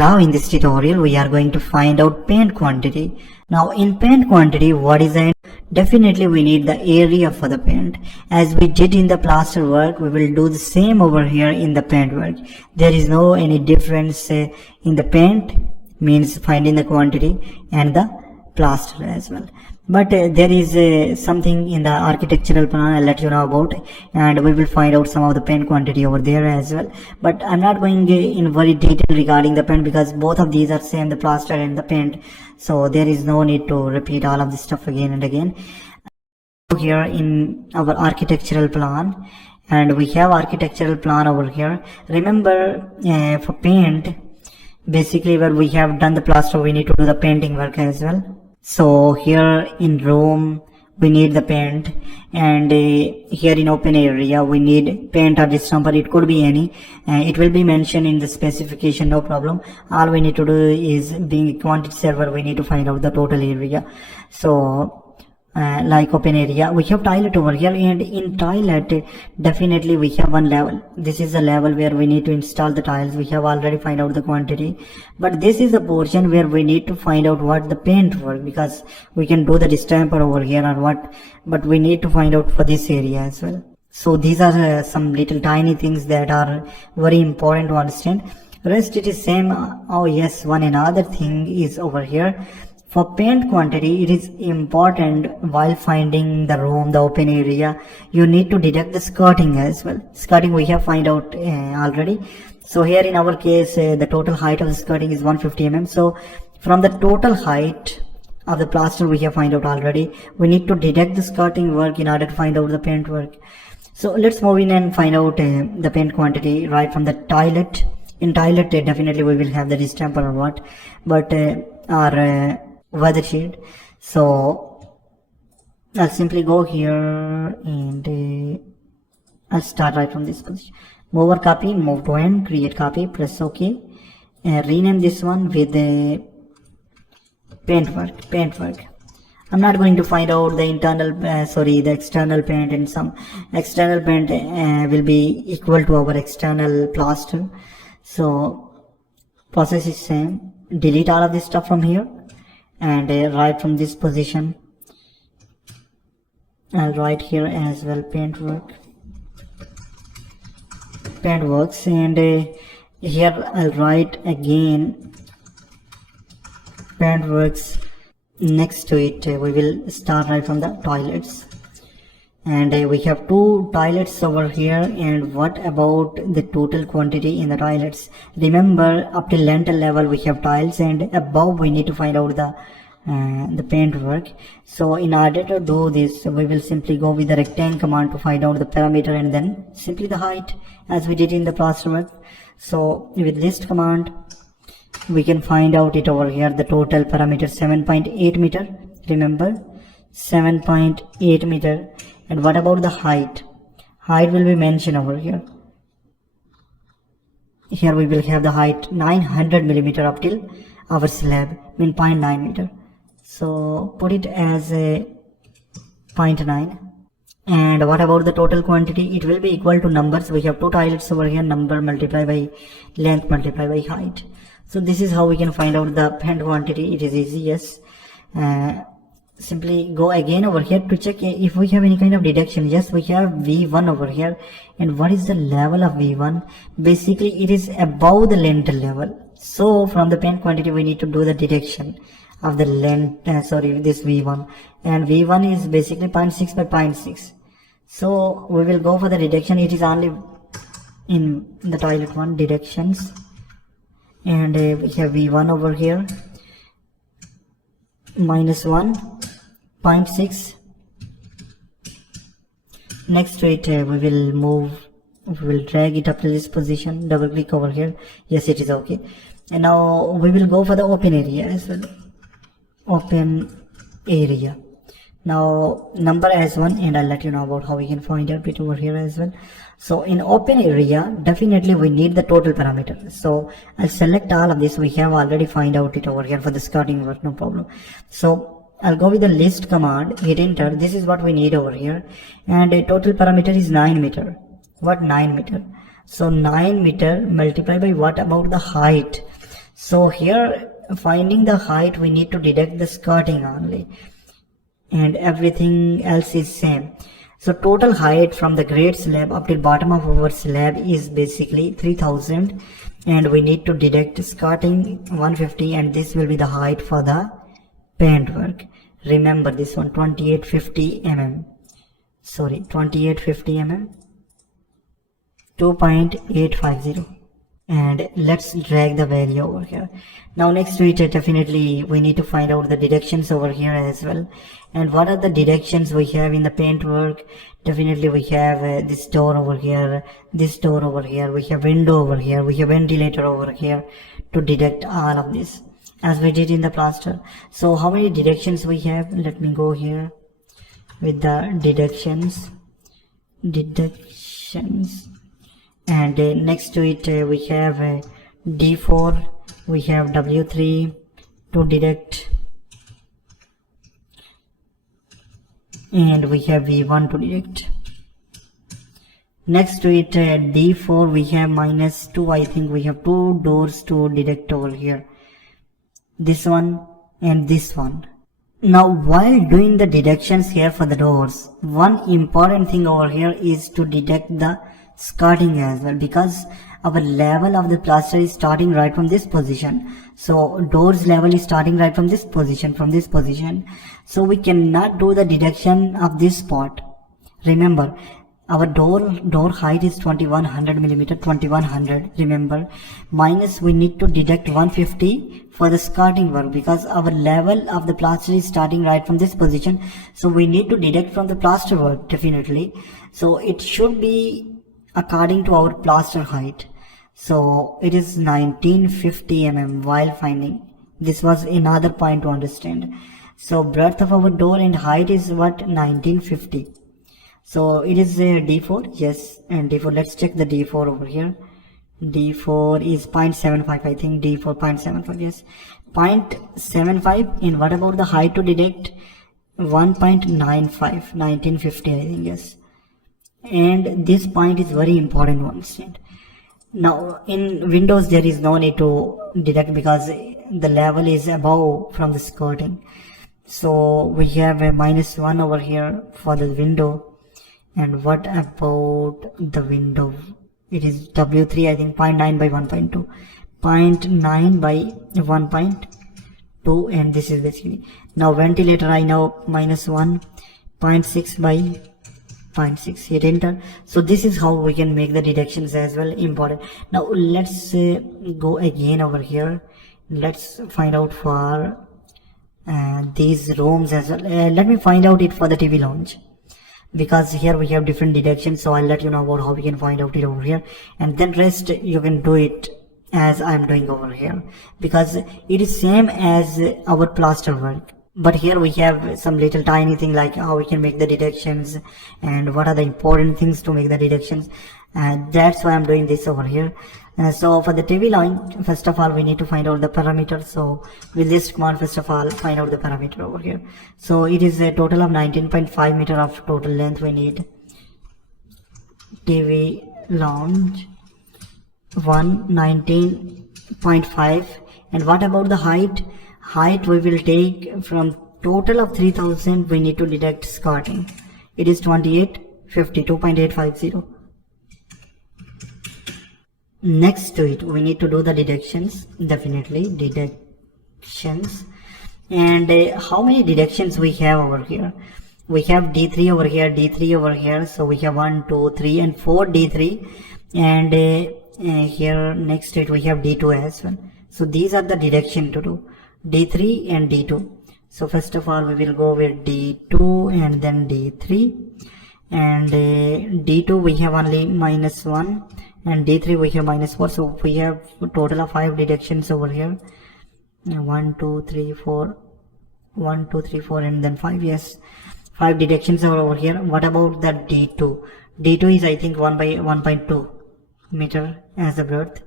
Now in this tutorial we are going to find out paint quantity. Now in paint quantity, what is it? Definitely we need the area for the paint. As we did in the plaster work, we will do the same over here in the paint work. There is no any difference in the paint, means finding the quantity, and the plaster as well. But there is something in the architectural plan I'll let you know about, and we will find out some of the paint quantity over there as well. But I'm not going in very detail regarding the paint because both of these are same, the plaster and the paint. So there is no need to repeat all of this stuff again and again. Here in our architectural plan, and we have architectural plan over here. Remember for paint, basically where we have done the plaster, we need to do the painting work as well. So here in room we need the paint, and here in open area we need paint or distemper. It could be any, it will be mentioned in the specification, no problem. All we need to do is, being a quantity server, we need to find out the total area. So like open area, we have toilet over here, and in toilet definitely we have one level. This is the level where we need to install the tiles. We have already find out the quantity, but this is the portion where we need to find out what the paint work, because we can do the distemper over here or what, but we need to find out for this area as well. So these are some little tiny things that are very important to understand. Rest it is same. Oh yes, one another thing is over here. For paint quantity, it is important while finding the room, the open area, you need to deduct the skirting as well. Skirting we have find out already. So here in our case, the total height of the skirting is 150 mm. So from the total height of the plaster we have find out already, we need to deduct the skirting work in order to find out the paint work. So let's move in and find out the paint quantity right from the toilet. In toilet, definitely we will have the distemper or what, but our weather sheet. So I'll simply go here and I'll start right from this position. Move over copy, move to end, create copy, press OK, and rename this one with the paint work. I'm not going to find out the internal, the external paint, and some external paint will be equal to our external plaster. So process is same. Delete all of this stuff from here, and right from this position I'll write here as well paint works, and here I'll write again paint works. Next to it we will start right from the toilets, and we have two toilets over here. And what about the total quantity in the toilets? Remember, up till lintel level we have tiles, and above we need to find out the paint work. So in order to do this, we will simply go with the rectangle command to find out the parameter, and then simply the height, as we did in the plaster work. So with list command we can find out it over here, the total parameter 7.8 meter. Remember, 7.8 meter. And what about the height? Height will be mentioned over here. Here we will have the height 900 millimeter up till our slab, mean 0.9 meter. So put it as a 0.9. And what about the total quantity? It will be equal to numbers. We have two toilets over here, number multiplied by length multiplied by height. So this is how we can find out the paint quantity. It is easy, yes. Simply go again over here to check if we have any kind of deduction. Yes, we have V1 over here. And what is the level of V1? Basically it is above the lintel level. So from the paint quantity we need to do the deduction of the this V1, and V1 is basically 0.6 by 0.6. So we will go for the deduction. It is only in the toilet one, deductions, and we have V1 over here, minus 1, 0.6. Next to it we will drag it up to this position, double click over here. Yes, it is okay. And now we will go for the open area as well. Open area. Now number as 1, and I'll let you know about how we can find out it over here as well. So in open area, definitely we need the total parameter. So I'll select all of this. We have already find out it over here for the skirting work, no problem. So I'll go with the list command, hit enter. This is what we need over here, and a total parameter is 9 meter. What 9 meter? So 9 meter multiplied by what about the height? So here, finding the height, we need to deduct the skirting only, and everything else is same. So total height from the grade slab up till bottom of our slab is basically 3000, and we need to deduct skirting 150, and this will be the height for the paint work. Remember this one, 2850 mm. Sorry, 2850 mm, 2.850. And let's drag the value over here. Now next to it, definitely we need to find out the deductions over here as well. And what are the deductions we have in the paint work? Definitely we have this door over here, this door over here, we have window over here, we have ventilator over here, to deduct all of this as we did in the plaster. So how many deductions we have? Let me go here with the deductions, and next to it we have D4, we have W3 to deduct, and we have V1 to deduct. Next to it D4 we have -2. I think we have 2 doors to deduct over here, this one and this one. Now while doing the deductions here for the doors, one important thing over here is to deduct the skirting as well, because our level of the plaster is starting right from this position. So doors level is starting right from this position, so we cannot do the deduction of this spot. Remember, our door height is 2100 millimeter, 2100, remember, minus we need to deduct 150 for the skirting work, because our level of the plaster is starting right from this position, so we need to deduct from the plaster work definitely. So it should be according to our plaster height. So it is 1950 mm while finding. This was another point to understand. So breadth of our door and height is what? 1950. So it is a D4, yes, and D4, let's check the D4 over here. D4 is 0.75, I think D4 0.75, yes, 0.75. And what about the height to deduct? 1.95, 1950, I think, yes. And this point is very important to understand. Now in Windows there is no need to deduct, because the level is above from the skirting. So we have a -1 over here for the window. And what about the window? It is W3, I think 0.9 by 1.2, 0.9 by 1.2, and this is basically. Now ventilator, I know -1, 0.6 by 0.6, hit enter. So this is how we can make the deductions as well, important. Now let's go again over here. Let's find out for these rooms as well. Let me find out it for the TV lounge, because here we have different deductions. So I'll let you know about how we can find out it over here, and then rest you can do it as I'm doing over here, because it is same as our plaster work. But here we have some little tiny thing like how we can make the deductions and what are the important things to make the deductions, and that's why I'm doing this over here. So for the TV line, first of all we need to find out the parameter. So with this command, first of all find out the parameter over here. So it is a total of 19.5 meter of total length we need. TV lounge 19.5. and what about the height? Height we will take from total of 3000, we need to deduct skirting. It is 2850, 2.850. Next to it we need to do the deductions, definitely deductions. And how many deductions we have over here? We have D3 over here, D3 over here, so we have 1, 2, 3 and 4 D3, and here next to it we have D2 as well. So these are the deduction to do, D3 and D2. So first of all we will go with D2 and then D3, and D2 we have only -1 and D3 we have -4, so we have a total of 5 deductions over here. 1, 2, 3, 4, 1, 2, 3, 4 and then 5, yes, 5 deductions are over here. What about the D2? D2 is I think 1 by 1.2 meter as the breadth.